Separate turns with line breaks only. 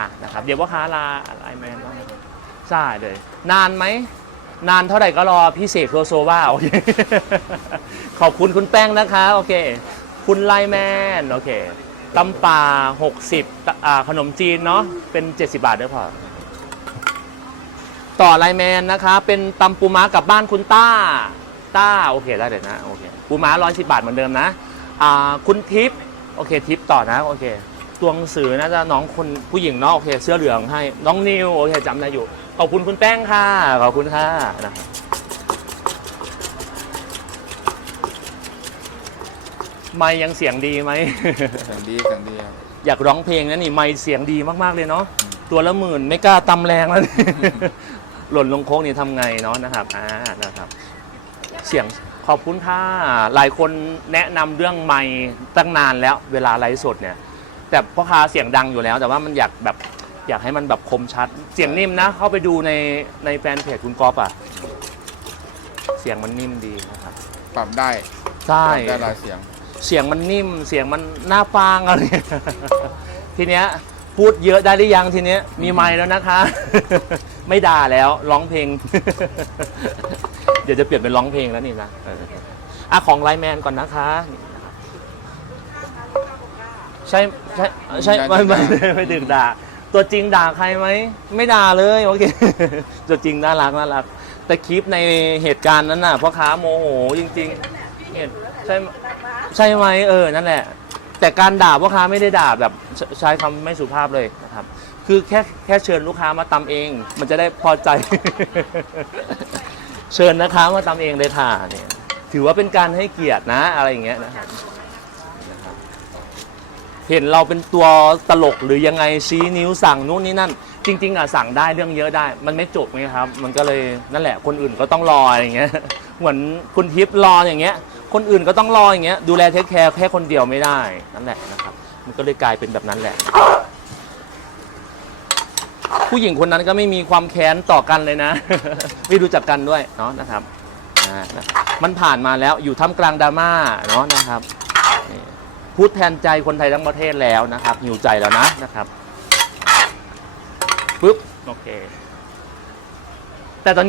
อะนะครับเดี๋ยวว่าค้าลาอะไรแมนบ้างนะครับใช่เลย นานไหม นานเท่าไหร่ก็รอพี่เสกโลโซวาโอเคขอบคุณคุณแป้งนะคะโอเค คุณไลแมนโอเคตำป่า 60อ่าขนมจีนเนาะเป็น 70 บาทด้วยพอต่อไลแมนนะคะ เป็นตำปูม้ากับบ้านคุณต้าต้าโอเคได้เลยนะโอเคปูม้า110 บาทเหมือนเดิมนะอ่าคุณทิพย์โอเคทิปต่อนะโอเค ตัวหนังสือน่าจะน้องคนผู้หญิงเนาะโอเค เสื้อเหลืองให้ น้องนิวโอเคจำได้อยู่ ขอบคุณคุณแป้งค่ะ ขอบคุณค่ะนะครับไม่ยังเสียงดีไหม
เสียงดีเสียงดีครับ
อยากร้องเพลงนะนี่ไม่เสียงดีมากๆเลยเนาะตัวละหมื่นไม่กล้าตำแรงแล้วนี่ หล่นลงโค้งนี่ทำไงเนาะนะครับอ่านะครับ เสียงขอบคุณค่ะหลายคนแนะนำเรื่องไม่ตั้งนานแล้ว เวลาไลฟ์สดเนี่ย แต่พ่อค้าเสียงดังอยู่แล้ว แต่ว่ามันอยากแบบอยากให้มันแบบคมชัด เสียงนิ่มนะ เข้าไปดูในในแฟนเพจคุณก๊อฟอะเสียงมันนิ่มดีนะครับ
ปรับได้
ใช่
ปรับได้หลายเสียง
เสียงมันนิ่ม เสียงมันน่าฟังอะไรทีเนี้ยพูดเยอะได้หรือยังทีเนี้ยมีไมค์แล้วนะคะ ไม่ด่าแล้วร้องเพลง เดี๋ยวจะเปลี่ยนเป็นร้องเพลงแล้วนี่นะเอออะของไลน์แมนก่อนนะคะนี่นะครับ ใช่ใช่ใช่
ไม่
ไม่
ได้
ไม่ไม่ไม่ดึกด่า ตัวจริงด่าใครไหมไม่ด่าเลยโอเคตัวจริงน่ารักน่ารัก แต่คลิปในเหตุการณ์นั้นน่ะพ่อค้าโมโหจริงๆเห็นใช่ใช่ไหมเออนั่นแหละ แต่การด่าพ่อค้าไม่ได้ด่าแบบใช้ใช้คำไม่สุภาพเลยนะครับ คือแค่แค่เชิญลูกค้ามาตำเอง มันจะได้พอใจ เชิญนะคะมาตำเองเลยค่ะเนี่ยถือว่าเป็นการให้เกียรตินะอะไรอย่างเงี้ยนะครับนะครับ เห็นเราเป็นตัวตลกหรือยังไงชี้นิ้วสั่งนู่นนี่นั่น จริง ๆอะสั่งได้เรื่องเยอะได้ มันไม่จบไงครับ มันก็เลยนั่นแหละ คนอื่นก็ต้องรออย่างเงี้ย เหมือนคุณทิพย์รออย่างเงี้ย คนอื่นก็ต้องรออย่างเงี้ยดูแลเทคแคร์แค่คนเดียวไม่ได้นั่นแหละนะครับ มันก็เลยกลายเป็นแบบนั้นแหละ ผู้หญิงคนนั้นก็ไม่มีความแค้นต่อกันเลยนะ ไม่รู้จักกันด้วยเนาะนะครับอ่ามันผ่านมาแล้วอยู่ท่ามกลางดราม่าเนาะนะครับ พูดแทนใจคนไทยทั้งประเทศแล้วนะครับหิวใจแล้วนะนะครับปุ๊บโอเค แต่ตอนนี้